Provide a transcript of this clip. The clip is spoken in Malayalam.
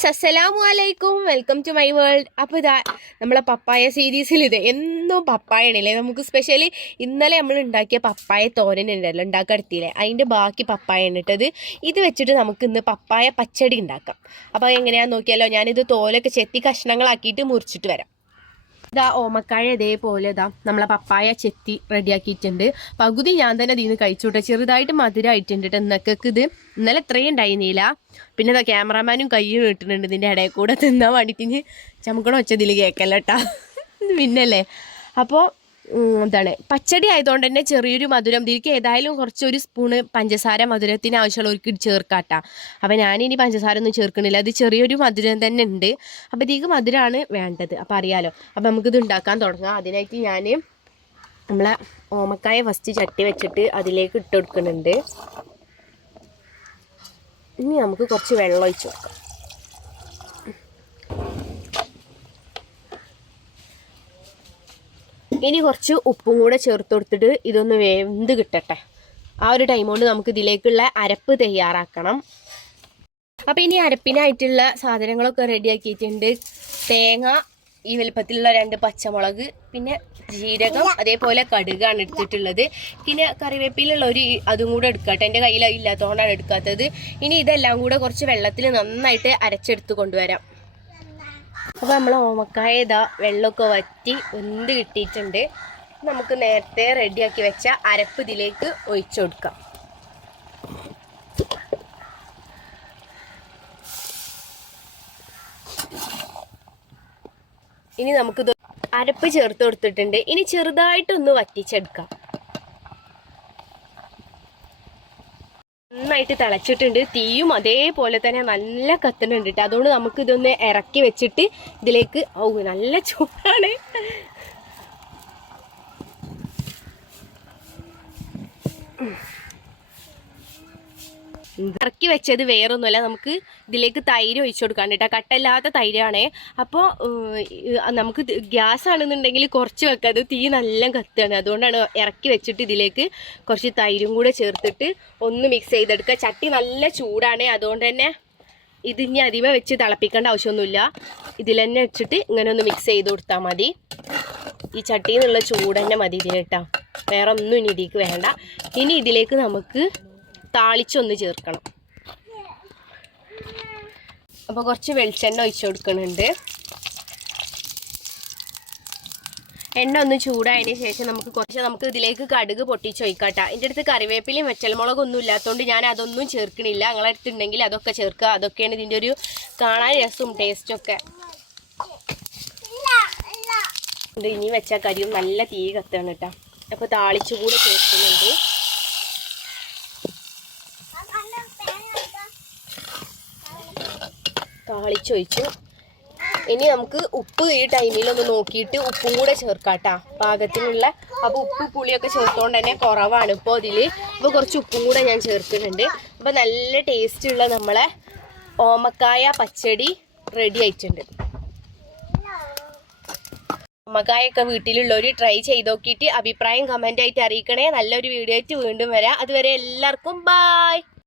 ഹാസ് അസ്സലാമു അലൈക്കും വെൽക്കം ടു മൈ വേൾഡ് അപ്പോൾ ഇതാ നമ്മളെ പപ്പായ സീരീസിൽ ഇത്. എന്നും പപ്പായണല്ലേ നമുക്ക് സ്പെഷ്യലി ഇന്നലെ നമ്മൾ ഉണ്ടാക്കിയ പപ്പായ തോരൻ ഉണ്ടല്ലോ ഉണ്ടാക്കാൻ എടുത്തില്ലേ? അതിന്റെ ബാക്കി പപ്പായ ഇട്ടത് ഇത്. വെച്ചിട്ട് നമുക്ക് ഇന്ന് പപ്പായ പച്ചടി ഉണ്ടാക്കാം. അപ്പോൾ എങ്ങനെയാണെന്ന് നോക്കിയാലോ ഞാനിത് തോലൊക്കെ ചെത്തി കഷ്ണങ്ങളാക്കിയിട്ട് മുറിച്ചിട്ട് വരാം. ഇതാ ഓമക്കായ ഇതേപോലെ ഇതാ നമ്മളെ പപ്പായ ചെത്തി റെഡിയാക്കിയിട്ടുണ്ട്. പകുതി ഞാൻ തന്നെ ഇതിൽ നിന്ന് കഴിച്ചുവിട്ടെ ചെറുതായിട്ട് മധുരമായിട്ടുണ്ട് കേട്ടോ ഇത്. ഇന്നലെ ഇത്രയും ഉണ്ടായിരുന്നില്ല. പിന്നെ ഇതാ ക്യാമറമാനും കയ്യും കിട്ടുന്നുണ്ട് ഇതിന്റെ ഇടയിൽ കൂടെ തിന്നാൻ വേണ്ടിയിട്ട് ചമക്കണ വെച്ചതിൽ കേൾക്കല്ല പിന്നല്ലേ? അപ്പോൾ എന്താണ് പച്ചടി ആയതുകൊണ്ട് തന്നെ ചെറിയൊരു മധുരം ഇതിലേക്ക് ഏതായാലും കുറച്ചൊരു സ്പൂണ് പഞ്ചസാര മധുരത്തിന് ആവശ്യമുള്ളവർക്ക് ചേർക്കാട്ട. അപ്പം ഞാനിനി പഞ്ചസാര ഒന്നും ചേർക്കണില്ല അത് ചെറിയൊരു മധുരം തന്നെ ഉണ്ട്. അപ്പോൾ ഇതിലേക്ക് മധുരമാണ് വേണ്ടത് അപ്പോൾ അറിയാലോ. അപ്പോൾ നമുക്കിത് ഉണ്ടാക്കാൻ തുടങ്ങാം. അതിനായിട്ട് ഞാൻ നമ്മളെ ഓമക്കായ ഫസ്റ്റ് ചട്ടി വെച്ചിട്ട് അതിലേക്ക് ഇട്ട് കൊടുക്കുന്നുണ്ട്. ഇനി നമുക്ക് കുറച്ച് വെള്ളം ഒഴിച്ച് കൊടുക്കാം. ഇനി കുറച്ച് ഉപ്പും കൂടെ ചേർത്ത് കൊടുത്തിട്ട് ഇതൊന്ന് വെന്ത് കിട്ടട്ടെ. ആ ഒരു ടൈം കൊണ്ട് നമുക്ക് ഇതിലേക്കുള്ള അരപ്പ് തയ്യാറാക്കണം. അപ്പോൾ ഇനി അരപ്പിനായിട്ടുള്ള സാധനങ്ങളൊക്കെ റെഡിയാക്കിയിട്ടുണ്ട് തേങ്ങ ഈ വലുപ്പത്തിലുള്ള രണ്ട് പച്ചമുളക് പിന്നെ ജീരകം അതേപോലെ കടുകാണ് എടുത്തിട്ടുള്ളത്. പിന്നെ കറിവേപ്പിലുള്ള ഒരു അതും കൂടെ എടുക്കട്ടെ. എന്റെ കയ്യിൽ ഇല്ലാത്തതുകൊണ്ടാണ് എടുക്കാത്തത്. ഇനി ഇതെല്ലാം കൂടെ കുറച്ച് വെള്ളത്തിൽ നന്നായിട്ട് അരച്ചെടുത്ത് കൊണ്ടുവരാം. അപ്പോൾ നമ്മൾ ഓമക്കായ ഇതാ വെള്ളമൊക്കെ വറ്റി ഒന്ന് കിട്ടിയിട്ടുണ്ട്. നമുക്ക് നേരത്തെ റെഡിയാക്കി വെച്ച അരപ്പ് ഇതിലേക്ക് ഒഴിച്ചു കൊടുക്കാം. ഇനി നമുക്കിത് അരപ്പ് ചേർത്ത് കൊടുത്തിട്ടുണ്ട്. ഇനി ചെറുതായിട്ടൊന്ന് വറ്റിച്ചെടുക്കാം. നന്നായിട്ട് തിളച്ചിട്ടുണ്ട്. തീയും അതേപോലെ തന്നെ നല്ല കത്തുന്നുണ്ട് കേട്ടോ അതുകൊണ്ട് നമുക്ക് ഇതൊന്ന് ഇറക്കി വെച്ചിട്ട് ഇതിലേക്ക് ഓ നല്ല ചൂടാണ്. ഇറക്കി വെച്ചത് വേറൊന്നുമല്ല. നമുക്ക് ഇതിലേക്ക് തൈര് ഒഴിച്ചു കൊടുക്കാൻ കേട്ടോ. കട്ടല്ലാത്ത തൈരാണേ. അപ്പോൾ നമുക്ക് ഗ്യാസ് ആണെന്നുണ്ടെങ്കിൽ കുറച്ച് വെക്കാം. അത് തീ നല്ല കത്തുകയാണ് അതുകൊണ്ടാണ് ഇറക്കി വെച്ചിട്ട് ഇതിലേക്ക് കുറച്ച് തൈരും കൂടെ ചേർത്തിട്ട് ഒന്ന് മിക്സ് ചെയ്തെടുക്കുക. ചട്ടി നല്ല ചൂടാണ്. അതുകൊണ്ട് തന്നെ ഇത് ഇനി അധികം വെച്ച് തിളപ്പിക്കേണ്ട ആവശ്യമൊന്നുമില്ല. ഇതിൽ തന്നെ വെച്ചിട്ട് ഇങ്ങനെ ഒന്ന് മിക്സ് ചെയ്ത് കൊടുത്താൽ മതി. ഈ ചട്ടിയിൽ നിന്നുള്ള ചൂട് തന്നെ മതി ഇതിലിട്ടാം വേറെ ഒന്നും ഇനി ഇതിലേക്ക് വേണ്ട. ഇനി ഇതിലേക്ക് നമുക്ക് താളിച്ചൊന്ന് ചേർക്കണം. അപ്പോൾ കുറച്ച് വെളിച്ചെണ്ണ ഒഴിച്ചു കൊടുക്കുന്നുണ്ട്. എണ്ണ ഒന്ന് ചൂടായതിന് ശേഷം നമുക്ക് കുറച്ച് നമുക്ക് ഇതിലേക്ക് കടുക് പൊട്ടിച്ച് ഒഴിക്കാട്ടോ. എന്റെ അടുത്ത് കറിവേപ്പിലയും വെച്ചൽമുളകൊന്നും ഇല്ലാത്തതുകൊണ്ട് ഞാൻ അതൊന്നും ചേർക്കണില്ല. നിങ്ങളെ അടുത്തുണ്ടെങ്കിൽ അതൊക്കെ ചേർക്കുക. അതൊക്കെയാണ് ഇതിന്റെ ഒരു കാണാൻ രസവും ടേസ്റ്റും ഒക്കെ. ഇനി വെച്ച കരിയും നല്ല തീ കത്താണ് കേട്ടോ. അപ്പോൾ താളിച്ചു കൂടെ ചേർക്കുന്നുണ്ട്. താളിച്ചൊഴിച്ചു ഇനി നമുക്ക് ഉപ്പ് ഈ ടൈമിൽ ഒന്ന് നോക്കിയിട്ട് ഉപ്പും കൂടെ ചേർക്കാട്ടാ. പാകത്തിനുള്ള അപ്പോൾ ഉപ്പ് പുളിയൊക്കെ ചേർത്തോണ്ട് തന്നെ കുറവാണ് ഇപ്പോൾ അതിൽ അപ്പോൾ കുറച്ച് ഉപ്പും കൂടെ ഞാൻ ചേർക്കുന്നുണ്ട്. അപ്പോൾ നല്ല ടേസ്റ്റ് ഉള്ള നമ്മളെ ഓമക്കായ പച്ചടി റെഡി ആയിട്ടുണ്ട്. ഓമക്കായൊക്കെ വീട്ടിലുള്ളവർ ട്രൈ ചെയ്ത് നോക്കിയിട്ട് അഭിപ്രായം കമന്റ് ആയിട്ട് അറിയിക്കണേ. നല്ലൊരു വീഡിയോ ആയിട്ട് വീണ്ടും വരാം. അതുവരെ എല്ലാവർക്കും ബായ്